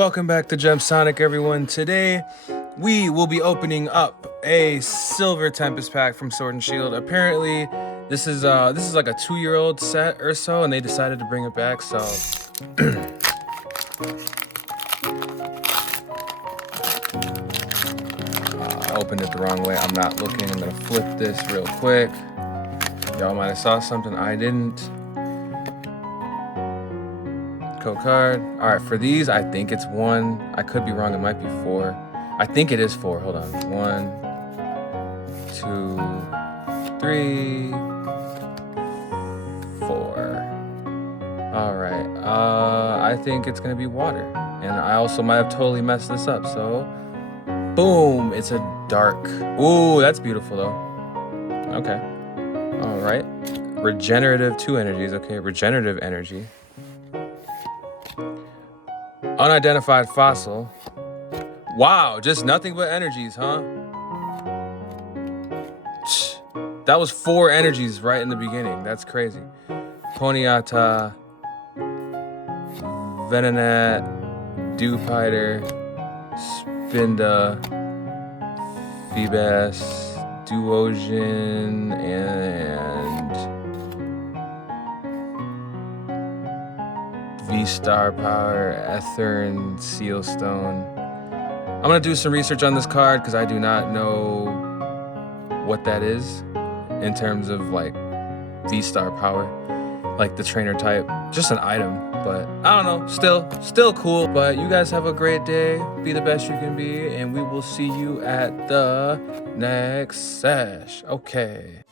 Welcome back to Gem Sonic, everyone. Today we will be opening up a silver Tempest pack from Sword and Shield. Apparently this is like a 2-year-old set or so, and they decided to bring it back. So I opened it the wrong way. I'm not looking. I'm gonna flip this real quick. Y'all might have saw something I didn't. Code card. All right, for these, I think it's 1. I could be wrong. It might be 4. I think it is 4. Hold on. 1, 2, 3, 4. All right. I think it's gonna be water, and I also might have totally messed this up. So, boom! It's a dark. Ooh, that's beautiful though. Okay. All right. Regenerative 2 energies. Okay. Regenerative energy. Unidentified fossil. Wow, just nothing but energies, huh? That was 4 energies right in the beginning. That's crazy. Ponyata, Venonat, Dewpider, Spinda, Feebas, Duosion, and V-Star Power, Ethern, Sealstone. I'm gonna do some research on this card because I do not know what that is in terms of like V-Star Power, like the trainer type. Just an item, but I don't know. Still cool. But you guys have a great day. Be the best you can be, and we will see you at the next sesh. Okay.